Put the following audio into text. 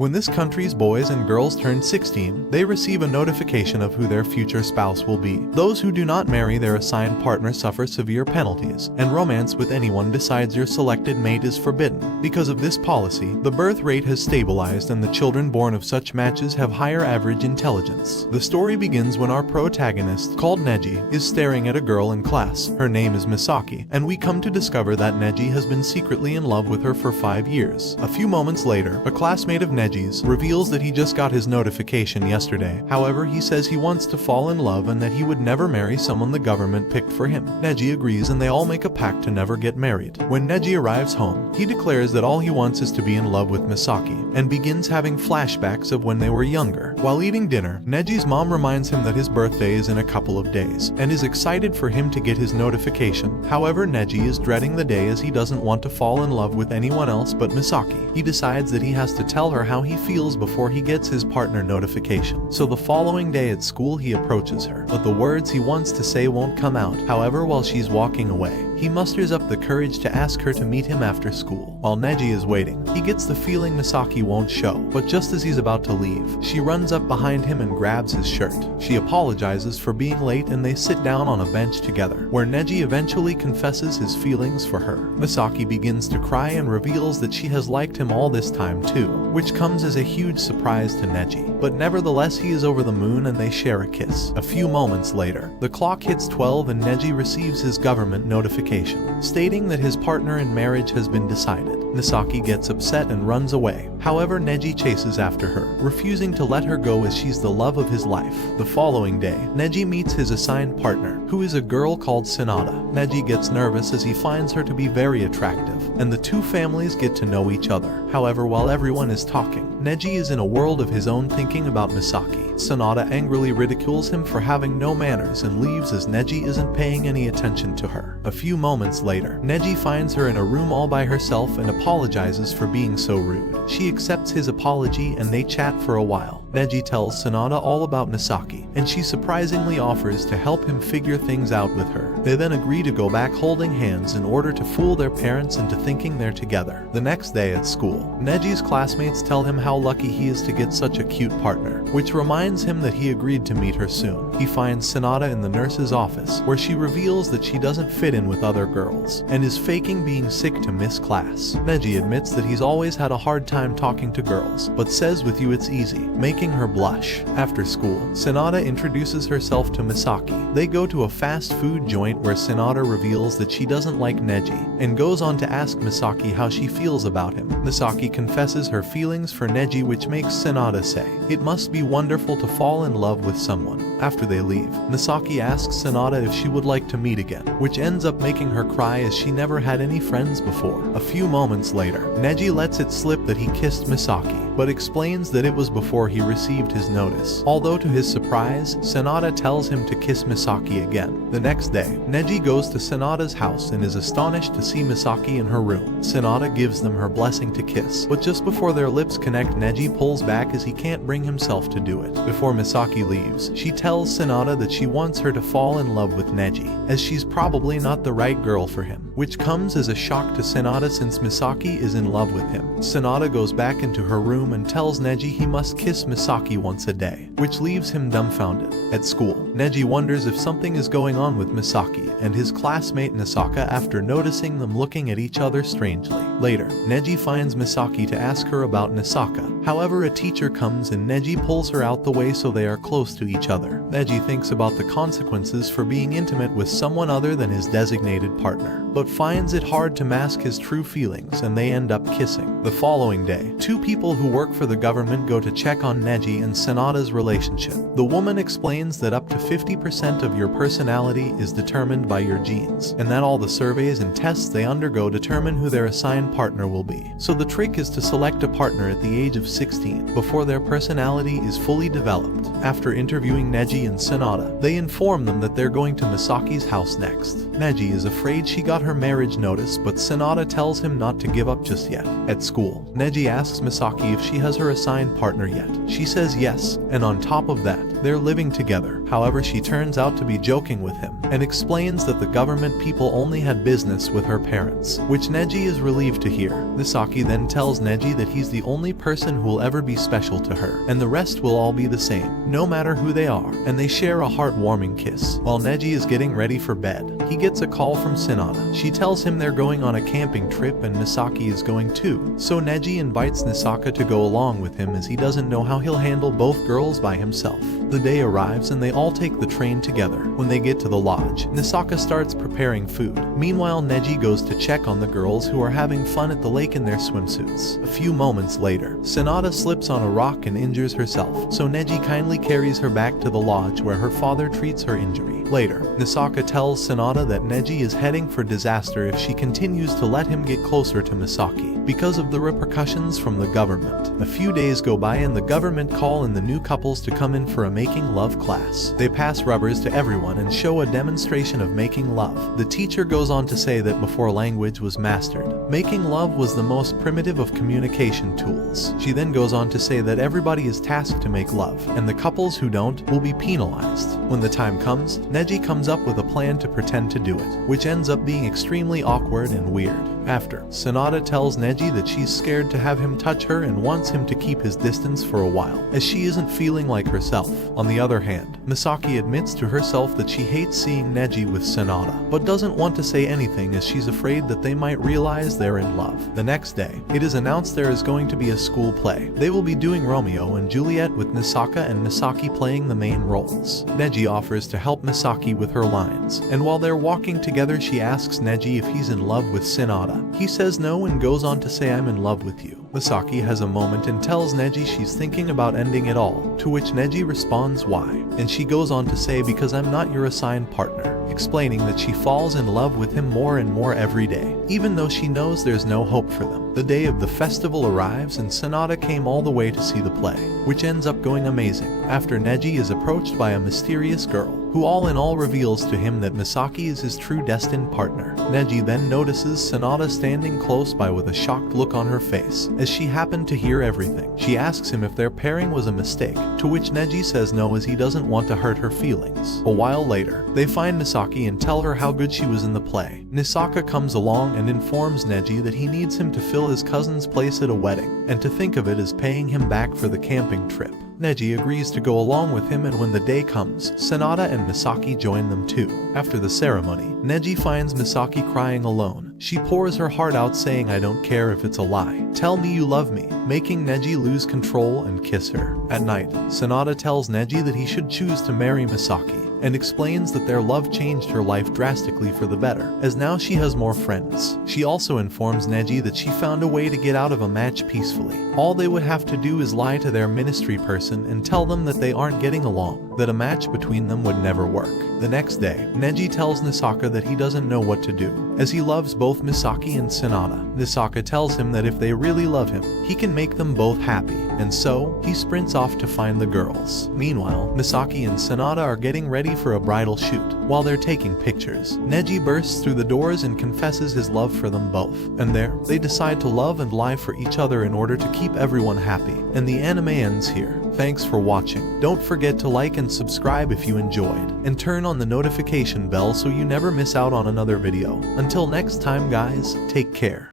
When this country's boys and girls turn 16, they receive a notification of who their future spouse will be. Those who do not marry their assigned partner suffer severe penalties, and romance with anyone besides your selected mate is forbidden. Because of this policy, the birth rate has stabilized and the children born of such matches have higher average intelligence. The story begins when our protagonist, called Neji, is staring at a girl in class. Her name is Misaki, and we come to discover that Neji has been secretly in love with her for 5 years. A few moments later, a classmate of Neji's reveals that he just got his notification yesterday. However, he says he wants to fall in love and that he would never marry someone the government picked for him. Neji agrees and they all make a pact to never get married. When Neji arrives home, he declares that all he wants is to be in love with Misaki, and begins having flashbacks of when they were younger. While eating dinner, Neji's mom reminds him that his birthday is in a couple of days, and is excited for him to get his notification. However, Neji is dreading the day as he doesn't want to fall in love with anyone else but Misaki. He decides that he has to tell her how he feels before he gets his partner notification. So the following day at school he approaches her, but the words he wants to say won't come out. However, while she's walking away, he musters up the courage to ask her to meet him after school. While Neji is waiting, he gets the feeling Misaki won't show, but just as he's about to leave, she runs up behind him and grabs his shirt. She apologizes for being late and they sit down on a bench together, where Neji eventually confesses his feelings for her. Misaki begins to cry and reveals that she has liked him all this time too, which comes as a huge surprise to Neji. But nevertheless, he is over the moon and they share a kiss. A few moments later, the clock hits 12 and Neji receives his government notification stating that his partner in marriage has been decided. Misaki gets upset and runs away. However, Neji chases after her, refusing to let her go as she's the love of his life. The following day, Neji meets his assigned partner, who is a girl called Sanada. Neji gets nervous as he finds her to be very attractive, and the two families get to know each other. However, while everyone is talking, Neji is in a world of his own thinking about Misaki. Sanada angrily ridicules him for having no manners and leaves as Neji isn't paying any attention to her. A few moments later, Neji finds her in a room all by herself and apologizes for being so rude. She accepts his apology and they chat for a while. Neji tells Sanada all about Misaki, and she surprisingly offers to help him figure things out with her. They then agree to go back holding hands in order to fool their parents into thinking they're together. The next day at school, Neji's classmates tell him how lucky he is to get such a cute partner, which reminds him that he agreed to meet her soon. He finds Sanada in the nurse's office, where she reveals that she doesn't fit in with other girls, and is faking being sick to miss class. Neji admits that he's always had a hard time talking to girls, but says with you it's easy, making her blush. After school, Sanada introduces herself to Misaki. They go to a fast food joint where Sanada reveals that she doesn't like Neji, and goes on to ask Misaki how she feels about him. Misaki confesses her feelings for Neji, which makes Sanada say, "It must be wonderful to fall in love with someone." After they leave, Misaki asks Sanada if she would like to meet again, which ends up making her cry as she never had any friends before. A few moments later, Neji lets it slip that he kissed Misaki, but explains that it was before he received his notice. Although to his surprise, Sanada tells him to kiss Misaki again. The next day, Neji goes to Sanada's house and is astonished to see Misaki in her room. Sanada gives them her blessing to kiss, but just before their lips connect, Neji pulls back as he can't bring himself to do it. Before Misaki leaves, she tells Sanada that she wants her to fall in love with Neji, as she's probably not the right girl for him, which comes as a shock to Sanada since Misaki is in love with him. Sanada goes back into her room and tells Neji he must kiss Misaki once a day, which leaves him dumbfounded. At school, Neji wonders if something is going on with Misaki and his classmate Nisaka after noticing them looking at each other strangely. Later, Neji finds Misaki to ask her about Nisaka. However, a teacher comes and Neji pulls her out the way so they are close to each other. Neji thinks about the consequences for being intimate with someone other than his designated partner, but finds it hard to mask his true feelings and they end up kissing. The following day, two people who work for the government go to check on Neji and Sanada's relationship. The woman explains that up to 50% of your personality is determined by your genes, and that all the surveys and tests they undergo determine who their assigned partner will be. So the trick is to select a partner at the age of 16, before their personality is fully developed. After interviewing Neji and Sanada, they inform them that they're going to Misaki's house next. Neji is afraid she got her marriage notice, but Sanada tells him not to give up just yet. At school, Neji asks Misaki if she has her assigned partner yet. She says yes, and on top of that, they're living together. However, However, she turns out to be joking with him and explains that the government people only had business with her parents, which Neji is relieved to hear. Misaki then tells Neji that he's the only person who will ever be special to her, and the rest will all be the same, no matter who they are, and they share a heartwarming kiss. While Neji is getting ready for bed, he gets a call from Sanada. She tells him they're going on a camping trip and Misaki is going too, so Neji invites Nisaka to go along with him as he doesn't know how he'll handle both girls by himself. The day arrives and they all take the train together. When they get to the lodge, Nisaka starts preparing food. Meanwhile, Neji goes to check on the girls who are having fun at the lake in their swimsuits. A few moments later, Sanada slips on a rock and injures herself, so Neji kindly carries her back to the lodge where her father treats her injury. Later, Nisaka tells Sanada that Neji is heading for disaster if she continues to let him get closer to Misaki because of the repercussions from the government. A few days go by and the government call in the new couples to come in for a making love class. They pass rubbers to everyone and show a demonstration of making love. The teacher goes on to say that before language was mastered, making love was the most primitive of communication tools. She then goes on to say that everybody is tasked to make love, and the couples who don't will be penalized. When the time comes, Neji comes up with a plan to pretend to do it, which ends up being extremely awkward and weird. After, Sanada tells Neji that she's scared to have him touch her and wants him to keep his distance for a while, as she isn't feeling like herself. On the other hand, Misaki admits to herself that she hates seeing Neji with Sanada, but doesn't want to say anything as she's afraid that they might realize they're in love. The next day, it is announced there is going to be a school play. They will be doing Romeo and Juliet with Nisaka and Misaki playing the main roles. Neji offers to help Misaki with her lines, and while they're walking together she asks Neji if he's in love with Sanada. He says no and goes on to say, "I'm in love with you." Misaki has a moment and tells Neji she's thinking about ending it all, to which Neji responds why, and she goes on to say, "Because I'm not your assigned partner," explaining that she falls in love with him more and more every day, even though she knows there's no hope for them. The day of the festival arrives and Sanada came all the way to see the play, which ends up going amazing, after Neji is approached by a mysterious girl, who all in all reveals to him that Misaki is his true destined partner. Neji then notices Sanada standing close by with a shocked look on her face, as she happened to hear everything. She asks him if their pairing was a mistake, to which Neji says no as he doesn't want to hurt her feelings. A while later, they find Misaki and tell her how good she was in the play. Nisaka comes along and informs Neji that he needs him to fill his cousin's place at a wedding, and to think of it as paying him back for the camping trip. Neji agrees to go along with him, and when the day comes, Sanada and Misaki join them too. After the ceremony, Neji finds Misaki crying alone. She pours her heart out saying, "I don't care if it's a lie. Tell me you love me," making Neji lose control and kiss her. At night, Sanada tells Neji that he should choose to marry Misaki, and explains that their love changed her life drastically for the better, as now she has more friends. She also informs Neji that she found a way to get out of a match peacefully. All they would have to do is lie to their ministry person and tell them that they aren't getting along, that a match between them would never work. The next day, Neji tells Nisaka that he doesn't know what to do, as he loves both Misaki and Sanada. Nisaka tells him that if they really love him, he can make them both happy, and so, he sprints off to find the girls. Meanwhile, Misaki and Sanada are getting ready for a bridal shoot. While they're taking pictures, Neji bursts through the doors and confesses his love for them both. And there, they decide to love and lie for each other in order to keep everyone happy. And the anime ends here. Thanks for watching. Don't forget to like and subscribe if you enjoyed, and turn on the notification bell so you never miss out on another video. Until next time guys, take care.